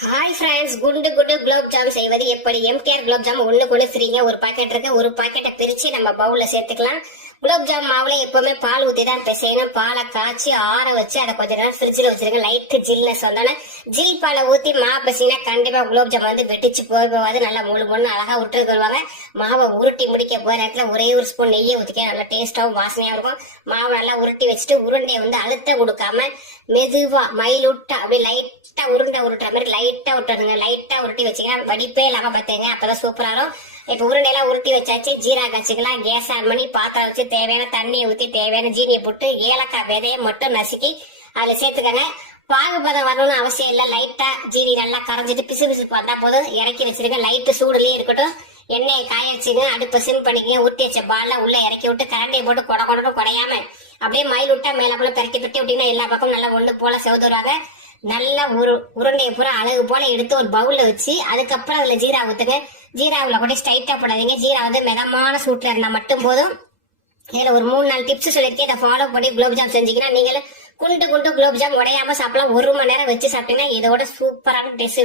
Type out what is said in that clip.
Hi friends, குண்டு குண்டு gulab jam செய்வது எப்படி? எம்கேஆர் குலோப் ஜாம் ஒண்ணு ஃப்ரீங்க. ஒரு பாக்கெட் இருக்கு. ஒரு பாக்கெட்டை பிரிச்சு நம்ம பவுல்ல சேர்த்துக்கலாம். குலோப் ஜாம் மாவுல எப்பவுமே பால் ஊத்தி தான் பிசையணும். பாலை காய்ச்சி ஆற வச்சு அதை கொஞ்ச நேரம் ஃப்ரிட்ஜில் வச்சிருங்க. லைட் ஜில்னஸ் வந்தோன்னே ஜில் பாலை ஊத்தி மாவு பிசைனா கண்டிப்பா குலோப் ஜாம் வந்து வெட்டிச்சு போகாது. நல்லா முழு பொண்ணு அழகா உருட்டு வருவாங்க. மாவை உருட்டி முடிக்க போற நேரத்துல ஒரே ஒரு ஸ்பூன் நெய்யை ஊத்திக்க நல்லா டேஸ்டாவும் வாசனையா இருக்கும். மாவை நல்லா உருட்டி வச்சுட்டு உருண்டையை வந்து அழுத்த கொடுக்காம மெதுவா மயிலுட்டா அப்படியே லைட்டா உருட்டுற மாதிரி லைட்டா விட்டுருங்க. லைட்டா உருட்டி வச்சுக்கலாம். வடிப்பே இல்லாம பார்த்தீங்க, அப்பதான் சூப்பரா இருக்கும். இப்ப உருண்டையெல்லாம் உருட்டி வச்சாச்சு. ஜீரா காய்ச்சிக்கலாம். கேஸ் ஆன் பண்ணி பாத்திரம் வச்சு தேவையான தண்ணியை ஊத்தி தேவையான ஜீனியை போட்டு ஏலக்காய் விதையை மட்டும் நசுக்கி அதுல சேர்த்துக்கங்க. பாகுபதம் வரணும்னு அவசியம் இல்லை. லைட்டா ஜீனி நல்லா கரைஞ்சிட்டு பிசு பிசு வந்தா போதும் இறக்கி வச்சிருக்க. லைட்டு சூடுலயே இருக்கட்டும். எண்ணெயை காய வச்சுங்க. அடுப்பை சிம் பண்ணிக்கங்க. ஊட்டி வச்ச பால்ல உள்ள இறக்கி விட்டு கரண்டியை போட்டு கொடணும் குடையாம அப்படியே மயில் விட்டா மேல போல பெரட்டி பெட்டி அப்படின்னா எல்லா பக்கமும் நல்லா ஒண்ணு போல செவதுருவாங்க. நல்லா உருண்டையை பூரா அழகு போல எடுத்து ஒரு பவுல்ல வச்சு அதுக்கப்புறம் அதுல ஜீரா ஊத்துங்க. ஜீராவுல கூட ஸ்ட்ரைட்டா போடாதீங்க. ஜீரா வந்து மிதமான சூட்ல இருந்தா மட்டும் போதும். இதுல ஒரு 3-4 டிப்ஸ் சொல்லியிருக்கேன். இதை ஃபாலோ பண்ணி குலோப் ஜாம் செஞ்சீங்கன்னா நீங்களும் குண்டு குண்டு குலோப் ஜாம் உடையாம சாப்பிடலாம். 1 மணி நேரம் வச்சு சாப்பிட்டீங்கன்னா இதோட சூப்பரான டேஸ்ட்.